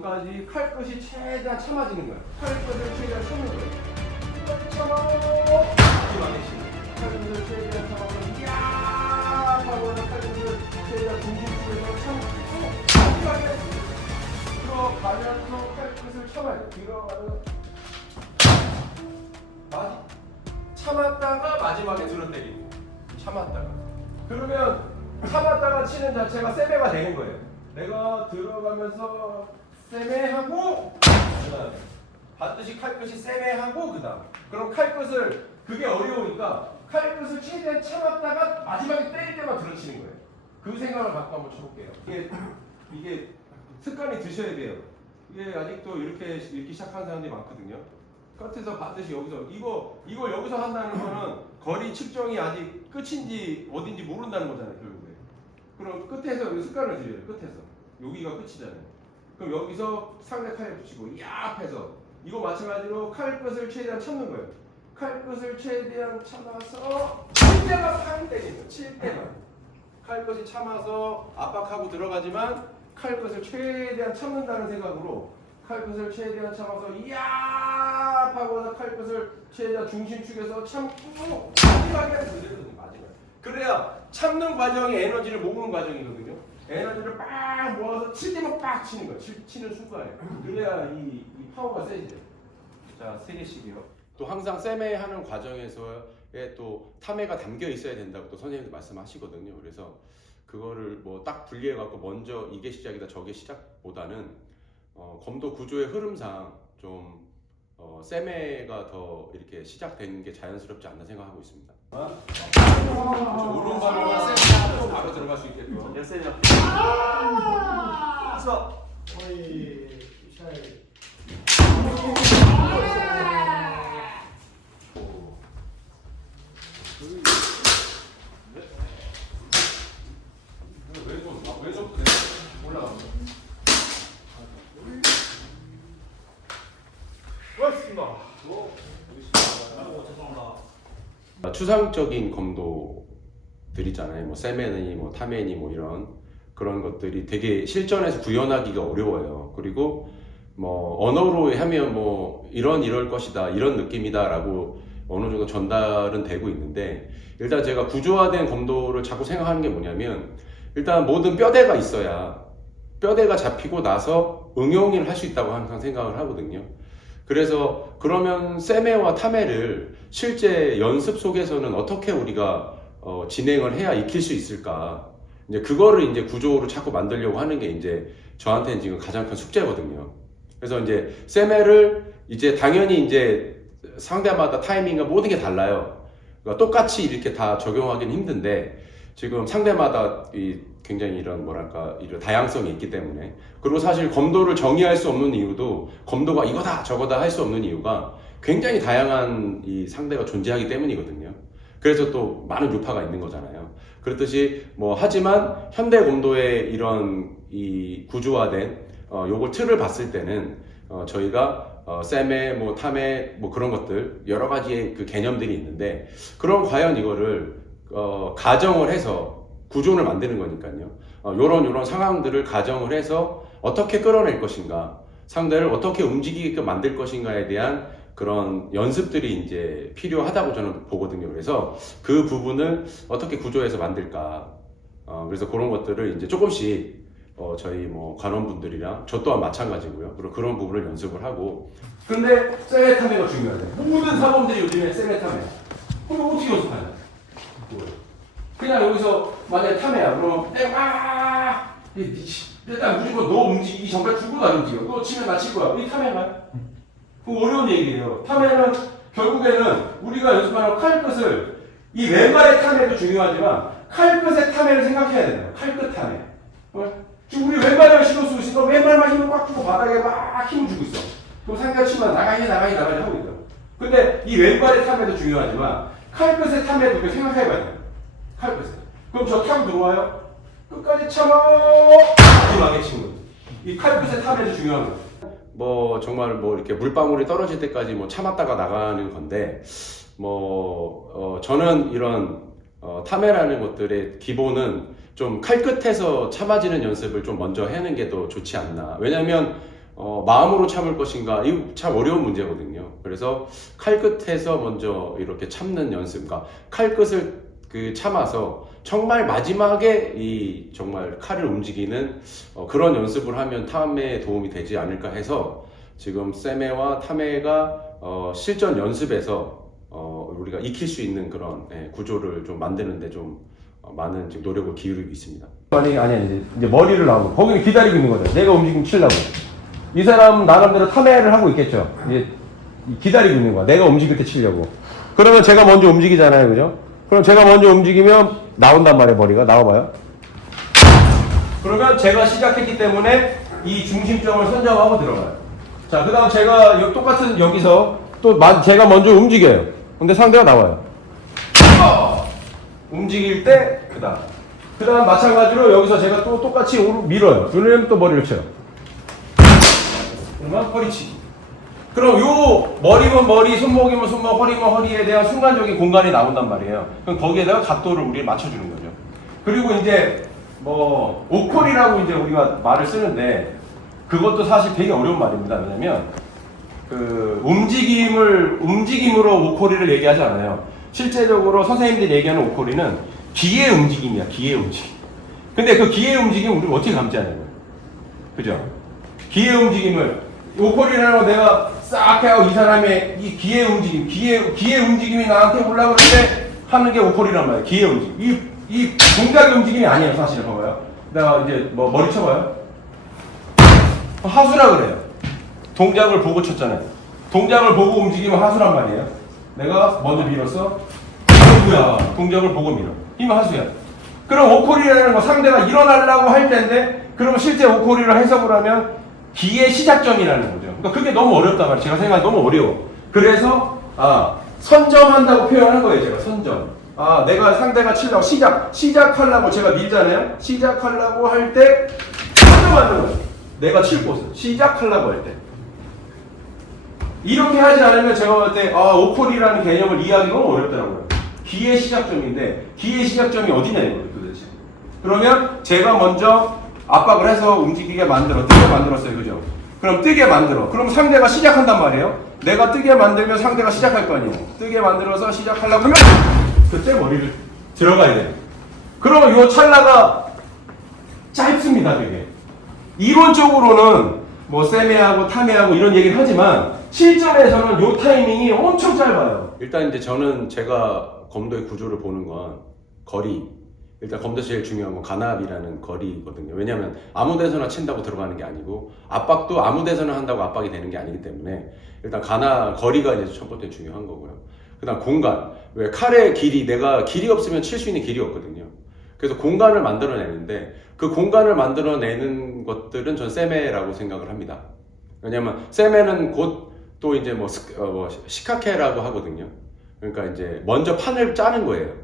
까지 칼끝이 최대한 참아지는 거야. 칼끝을 최대한 참는 거야. 끝까지 참아. 마지막에 치는. 칼끝을 최대한 참아서 이야 하고는 칼끝을 최대한 중심축에서 참고 마지막에 들어가면서 칼끝을 참아야 돼. 들어가면 참았다가 마지막에 들어때리고 참았다가 그러면 참았다가 치는 자체가 세배가 되는 거예요. 내가 들어가면서 세매하고 그다음에 반드시 칼끝이 세매하고 그다음 그럼 칼끝을 그게 어려우니까 칼끝을 최대한 참았다가 마지막에 때릴 때만 들어치는 거예요. 그 생각을 갖고 한번 쳐볼게요. 이게 습관이 드셔야 돼요. 이게 아직도 이렇게 읽기 시작하는 사람들이 많거든요. 끝에서 반드시 여기서 이걸 여기서 한다는 거는 거리 측정이 아직 끝인지 어딘지 모른다는 거잖아요, 결국에. 그럼 끝에서 여기 습관을 들여요. 끝에서 여기가 끝이잖아요. 그럼 여기서 상대 칼에 붙이고 이 앞에서 이거 마찬가지로 칼끝을 최대한 참는 거예요. 칼끝을 최대한 참아서 칠 때만 팡 때리는 거예요. 칠 때만. 칼끝이 참아서 압박하고 들어가지만 칼끝을 최대한 참는다는 생각으로 칼끝을 최대한 참아서 이야 하고서 칼끝을 최대한 중심축에서 참고 마지막에 문제거든요. 마지막에. 그래야 참는 과정이 에너지를 모으는 과정이거든요. 에너지를 빡 모아서 칠 때만 빡 치는 거예요. 치는 순간에. 그래야 이 파워가 세지죠. 자, 3개씩이요. 또 항상 세매하는 과정에서의 또 탐해가 담겨 있어야 된다고 또 선생님도 말씀하시거든요. 그래서 그거를 뭐 딱 분리해 갖고 먼저 이게 시작이다 저게 시작보다는 검도 구조의 흐름상 좀 세매가 더 이렇게 시작되는 게 자연스럽지 않나 생각하고 있습니다. 오른발로만 세매하고 바로 들어갈 수 있게끔. 열세죠. 서 거의 샤이. 왼손 올라갑니다. 고맙습니다. 추상적인 검도들이잖아요. 뭐 세메니, 뭐 타메니, 뭐 이런 그런 것들이 되게 실전에서 구현하기가 어려워요. 그리고 뭐 언어로 하면 뭐 이럴 것이다, 이런 느낌이다라고 어느 정도 전달은 되고 있는데 일단 제가 구조화된 검도를 자꾸 생각하는 게 뭐냐면 일단 모든 뼈대가 있어야 뼈대가 잡히고 나서 응용을 할 수 있다고 항상 생각을 하거든요. 그래서 그러면 세메와 타메를 실제 연습 속에서는 어떻게 우리가 진행을 해야 익힐 수 있을까? 이제 그거를 이제 구조로 자꾸 만들려고 하는 게 이제 저한테는 지금 가장 큰 숙제거든요. 그래서 이제 세메를 이제 당연히 이제 상대마다 타이밍과 모든 게 달라요. 그러니까 똑같이 이렇게 다 적용하기는 힘든데 지금 상대마다 굉장히 이런 뭐랄까 이런 다양성이 있기 때문에 그리고 사실 검도를 정의할 수 없는 이유도 검도가 이거다 저거다 할 수 없는 이유가 굉장히 다양한 이 상대가 존재하기 때문이거든요. 그래서 또 많은 유파가 있는 거잖아요. 그렇듯이 뭐 하지만 현대 검도의 이런 이 구조화된 요걸 틀을 봤을 때는 저희가 세메 뭐 타메 뭐 그런 것들 여러 가지의 그 개념들이 있는데 그럼 과연 이거를 가정을 해서 구조를 만드는 거니까요. 요런 상황들을 가정을 해서 어떻게 끌어낼 것인가, 상대를 어떻게 움직이게끔 만들 것인가에 대한 그런 연습들이 이제 필요하다고 저는 보거든요. 그래서 그 부분을 어떻게 구조해서 만들까. 그래서 그런 것들을 이제 조금씩 저희 뭐 관원분들이랑 저 또한 마찬가지고요. 그리고 그런 부분을 연습을 하고. 근데 세메타메가 중요하대. 모든 사범들이 요즘에 세메타메. 그럼 어떻게 연습하냐? 그냥 여기서 만약에 타메야. 그럼 내가 일단 무조건 너 움직이기 전까지 죽어도 안 움직여. 너 치면 맞힐 거야. 이 타메인가요? 그럼 어려운 얘기예요. 타메는 결국에는 우리가 연습하는 칼끝을 이 왼발의 타메도 중요하지만 칼끝의 타메를 생각해야 된다. 칼끝 타메. 지금 우리 왼발을 신경 쓰고 있으니까 왼발만 힘을 꽉 주고 바닥에 막 힘을 주고 있어. 그럼 상대가 치면 나가기 하고 있다. 근데 이 왼발의 타메도 중요하지만 칼끝의 타메도 이렇게 생각해봐야 돼요. 칼끝에. 그럼 저 타고 들어와요. 끝까지 참아. 마지막에 치는 이 칼끝의 타메도 중요한 거예요. 뭐 정말 뭐 이렇게 물방울이 떨어질 때까지 뭐 참았다가 나가는 건데 저는 이런 타메라는 것들의 기본은 좀 칼끝에서 참아지는 연습을 좀 먼저 하는 게 더 좋지 않나. 왜냐면 마음으로 참을 것인가, 이거 참 어려운 문제거든요. 그래서 칼끝에서 먼저 이렇게 참는 연습, 그러니까 칼끝을 참아서 정말 마지막에 이 정말 칼을 움직이는 그런 연습을 하면 탐에 도움이 되지 않을까 해서 지금 세메와 타메가 실전 연습에서 우리가 익힐 수 있는 그런 구조를 좀 만드는데 좀 많은 지금 노력을 기울이고 있습니다. 아니 이제 머리를 나오고 거기는 기다리고 있는 거죠. 내가 움직이면 치려고. 이 사람 나름대로 탐해를 하고 있겠죠. 이제 기다리고 있는 거야. 내가 움직일 때 치려고. 그러면 제가 먼저 움직이잖아요, 그죠? 그럼 제가 먼저 움직이면 나온단 말이에요, 머리가. 나와봐요. 그러면 제가 시작했기 때문에 이 중심점을 선점하고 들어가요. 자, 그 다음 제가 똑같은 여기서 또 제가 먼저 움직여요. 근데 상대가 나와요. 움직일 때 그 다음 마찬가지로 여기서 제가 또 똑같이 밀어요. 그러면 또 머리를 쳐요. 그러면 허리치기. 그럼 요 머리면 머리, 손목이면 손목, 허리면 허리에 대한 순간적인 공간이 나온단 말이에요. 그럼 거기에다가 각도를 우리 맞춰주는 거죠. 그리고 이제 뭐 오콜이라고 이제 우리가 말을 쓰는데 그것도 사실 되게 어려운 말입니다. 왜냐면 움직임으로 오콜이를 얘기하지 않아요. 실제적으로 선생님들이 얘기하는 오콜이는 기의 움직임이야, 기의 움직임. 근데 그 기의 움직임 우리가 어떻게 감지하냐고요. 그죠? 기의 움직임을 오콜이라는 거 내가 싹 하고 이 사람의 이 기의 움직임, 기의 움직임이 나한테 올라오는 때 하는 게 오콜이란 말이에요. 기의 움직임. 이 동작의 움직임이 아니에요, 사실은. 봐봐요. 내가 이제 뭐 머리 쳐봐요. 하수라 그래요. 동작을 보고 쳤잖아요. 동작을 보고 움직이면 하수란 말이에요. 내가 먼저 밀었어. 뭐야? 동작을 보고 밀어. 이면 하수야. 그럼 오콜이라는 거 상대가 일어나려고 할 때인데, 그러면 실제 오콜이를 해석을 하면 기의 시작점이라는 거죠. 그러니까 그게 너무 어렵단 말이에요. 제가 생각하기 너무 어려워. 그래서 선점한다고 표현한 거예요. 제가 선점. 내가 상대가 치려고 시작하려고 제가 밀잖아요. 시작하려고 할 때 선점하는 거예요. 내가 칠 곳을 시작하려고 할 때. 이렇게 하지 않으면 제가 볼 때 오콜이라는 개념을 이해하기 너무 어렵더라고요. 기의 시작점인데 기의 시작점이 어디냐 이거예요 도대체. 그러면 제가 먼저 압박을 해서 움직이게 뜨게 만들었어요. 그죠? 그럼 뜨게 만들어. 그럼 상대가 시작한단 말이에요. 내가 뜨게 만들면 상대가 시작할 거 아니에요. 뜨게 만들어서 시작하려고 하면 그때 머리를 들어가야 돼요. 그러면 요 찰나가 짧습니다. 되게. 이론적으로는 뭐 세메하고 타메하고 이런 얘기를 하지만 실전에서는 요 타이밍이 엄청 짧아요. 일단 이제 저는 제가 검도의 구조를 보는 건 거리. 일단 검도에서 제일 중요한 건 간압이라는 거리거든요. 왜냐하면 아무 데서나 친다고 들어가는 게 아니고 압박도 아무 데서나 한다고 압박이 되는 게 아니기 때문에 일단 거리가 이제 첫 번째 중요한 거고요. 그 다음 공간. 왜 칼의 길이, 내가 길이 없으면 칠 수 있는 길이 없거든요. 그래서 공간을 만들어내는데 그 공간을 만들어내는 것들은 전 세메라고 생각을 합니다. 왜냐면 세메는 곧 또 이제 시카케라고 하거든요. 그러니까 이제 먼저 판을 짜는 거예요.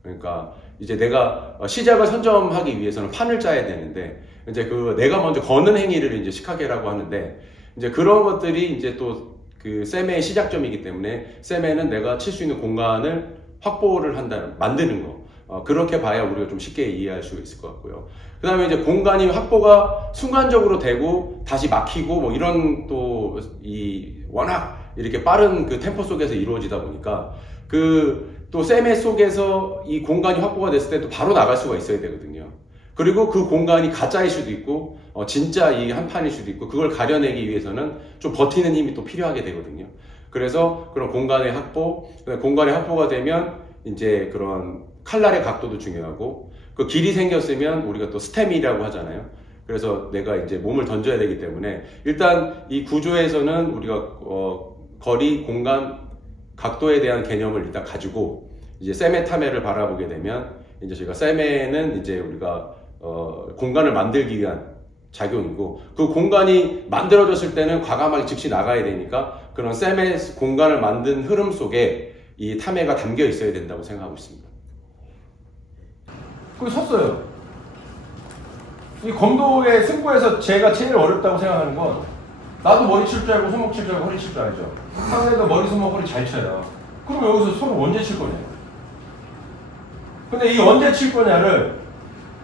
그러니까 이제 내가 시작을 선점하기 위해서는 판을 짜야 되는데 이제 내가 먼저 거는 행위를 이제 시카게라고 하는데 이제 그런 것들이 이제 또 세메의 시작점이기 때문에 세메는 내가 칠 수 있는 공간을 확보를 만드는 거. 그렇게 봐야 우리가 좀 쉽게 이해할 수 있을 것 같고요. 그 다음에 이제 공간이 확보가 순간적으로 되고 다시 막히고 뭐 이런 워낙 이렇게 빠른 템포 속에서 이루어지다 보니까 또 세메 속에서 이 공간이 확보가 됐을 때 또 바로 나갈 수가 있어야 되거든요. 그리고 그 공간이 가짜일 수도 있고 진짜 이 한판일 수도 있고 그걸 가려내기 위해서는 좀 버티는 힘이 또 필요하게 되거든요. 그래서 그런 공간의 확보가 되면 이제 그런 칼날의 각도도 중요하고 그 길이 생겼으면 우리가 또 스템이라고 하잖아요. 그래서 내가 이제 몸을 던져야 되기 때문에 일단 이 구조에서는 우리가 거리, 공간, 각도에 대한 개념을 일단 가지고 이제 세메 타메를 바라보게 되면 이제 저희가 세메는 이제 우리가 공간을 만들기 위한 작용이고 그 공간이 만들어졌을 때는 과감하게 즉시 나가야 되니까 그런 세메 공간을 만든 흐름 속에 이 타메가 담겨 있어야 된다고 생각하고 있습니다. 거기 섰어요. 이 검도의 승부에서 제가 제일 어렵다고 생각하는 건 나도 머리 칠 줄 알고 손목 칠 줄 알고 허리 칠 줄 알죠. 상대가 머리, 손목, 허리 잘 쳐요. 그럼 여기서 서로 언제 칠 거냐. 근데 이 언제 칠 거냐를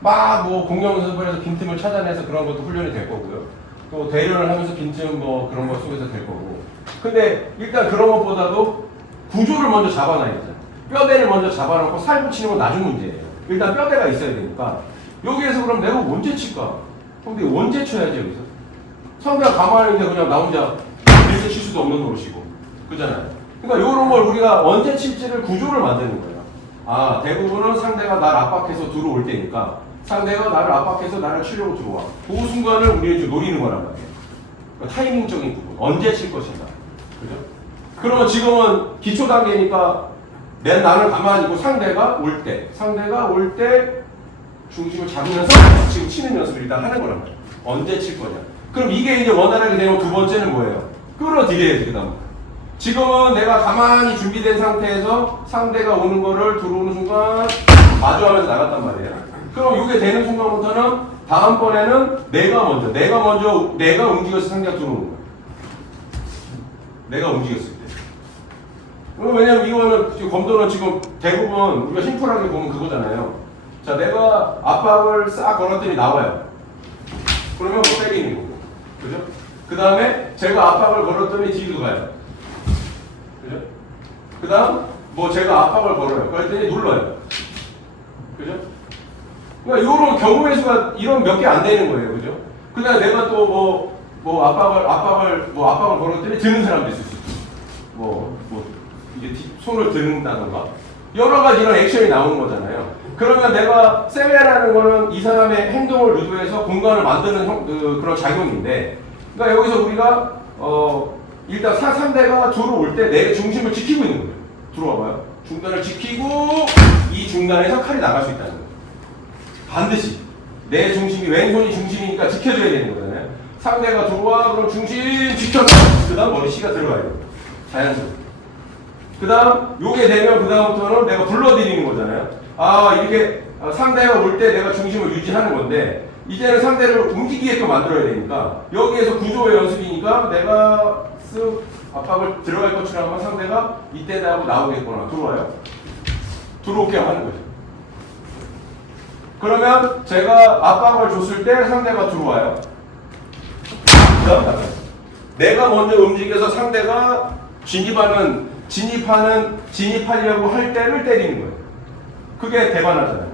막 공격연습을 해서 빈틈을 찾아내서 그런 것도 훈련이 될 거고요. 또 대련을 하면서 빈틈 뭐 그런 거 속에서 될 거고. 근데 일단 그런 것보다도 구조를 먼저 잡아놔야 되잖아. 뼈대를 먼저 잡아놓고 살 붙이는 건 나중 문제예요. 일단 뼈대가 있어야 되니까. 여기에서 그럼 내가 언제 칠까? 근데 언제 쳐야지 여기서? 상대가 가만히 있는데 그냥 나 혼자 이렇게 칠 수도 없는 노릇이고. 그잖아요. 그러니까 이런 걸 우리가 언제 칠지를 구조를 만드는 거예요. 아, 대부분은 상대가 날 압박해서 들어올 때니까 상대가 나를 압박해서 나를 치려고 들어와. 그 순간을 우리는 이제 노리는 거란 말이에요. 그러니까 타이밍적인 부분. 언제 칠 것인가. 그죠? 그러면 지금은 기초 단계니까 나는 가만히 있고 상대가 올 때 중심을 잡으면서 지금 치는 연습을 일단 하는 거란 말이에요. 언제 칠 거냐. 그럼 이게 이제 원활하게 되면 두 번째는 뭐예요? 끌어들여야 돼, 그 다음. 지금은 내가 가만히 준비된 상태에서 상대가 오는 거를 들어오는 순간 마주하면서 나갔단 말이에요. 그럼 이게 되는 순간부터는 다음번에는 내가 움직여서 상대가 들어오는 거야. 내가 움직였을 때. 왜냐면 이거는 지금 검도는 지금 대부분 우리가 심플하게 보면 그거잖아요. 자, 내가 압박을 싹 걸었더니 나와요. 그러면 뭐 때리는 거고. 그죠? 그 다음에 제가 압박을 걸었더니 뒤로 가요. 그죠? 그 다음, 뭐 제가 압박을 걸어요. 그랬더니 눌러요. 그죠? 그러니까 이런 경우의 수가 이런 몇 개 안 되는 거예요. 그죠? 그 다음에 내가 또 압박을 걸었더니 드는 사람도 있을 수 있고. 이제 손을 드는다던가. 여러 가지 이런 액션이 나오는 거잖아요. 그러면 내가 세메라는 거는 이 사람의 행동을 유도해서 공간을 만드는 그런 작용인데, 그러니까 여기서 우리가 일단 상대가 들어올 때 내 중심을 지키고 있는 거예요. 들어와봐요. 중단을 지키고 이 중단에서 칼이 나갈 수 있다는 거예요. 반드시 내 중심이 왼손이 중심이니까 지켜줘야 되는 거잖아요. 상대가 들어와 그럼 중심 지켜서 그다음 머리 C가 들어가야 돼요. 자연스럽게. 그 다음 요게 되면 그 다음부터는 내가 불러들이는 거잖아요. 아, 이렇게 상대가 올 때 내가 중심을 유지하는 건데 이제는 상대를 움직이게끔 만들어야 되니까 여기에서 구조의 연습이니까 내가 쓱 압박을 들어갈 것처럼 하면 상대가 이때다 하고 나오겠거나 들어와요. 들어오게 하는 거죠. 그러면 제가 압박을 줬을 때 상대가 들어와요. 내가 먼저 움직여서 상대가 진입하려고 할 때를 때리는 거예요. 그게 대반하잖아요.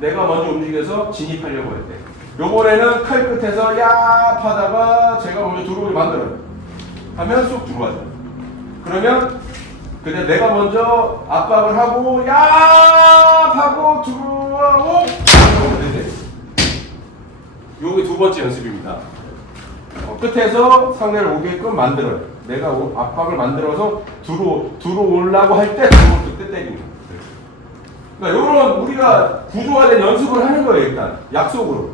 내가 먼저 움직여서 진입하려고 할 때. 요번에는 칼 끝에서 야 하다가 제가 먼저 들어오게 만들어요. 하면 쏙 들어와요. 그러면 근데 내가 먼저 압박을 하고 야 하고 들어오고 요게 두 번째 연습입니다. 끝에서 상대를 오게끔 만들어요. 내가 압박을 만들어서 들어오려고 할 때 그때 때리는 거예요. 그러니까 이런 우리가 구조화된 연습을 하는 거예요. 일단 약속으로.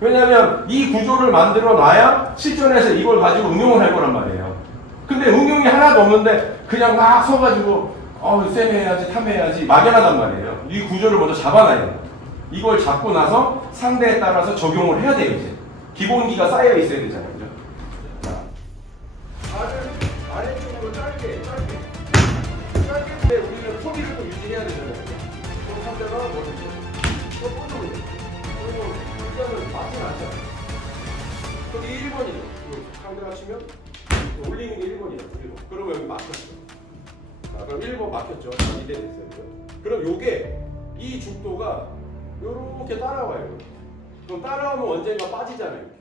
왜냐하면 이 구조를 만들어 놔야 실전에서 이걸 가지고 응용을 할 거란 말이에요. 근데 응용이 하나도 없는데 그냥 막 서가지고 쌤 해야지 탐 해야지 막연하단 말이에요. 이 구조를 먼저 잡아놔야 돼요. 이걸 잡고 나서 상대에 따라서 적용을 해야 돼요. 이제 기본기가 쌓여 있어야 되잖아요. 그죠? 아래쪽으로 짧게 우리는 소비를 좀 유지해야 되잖아요. 그럼 상대가 뭐죠? 또 뻗는 거죠. 그리고 일단은 맞진 않잖아. 그럼 1번이죠. 상대가 치면 올리는 게 1번이에요. 1번. 그러면 여기 막혔어. 자, 그럼 1번 막혔죠. 이대 됐어요. 그럼 요게 이 죽도가 요렇게 따라와요. 그럼 따라오면 언젠가 빠지잖아요.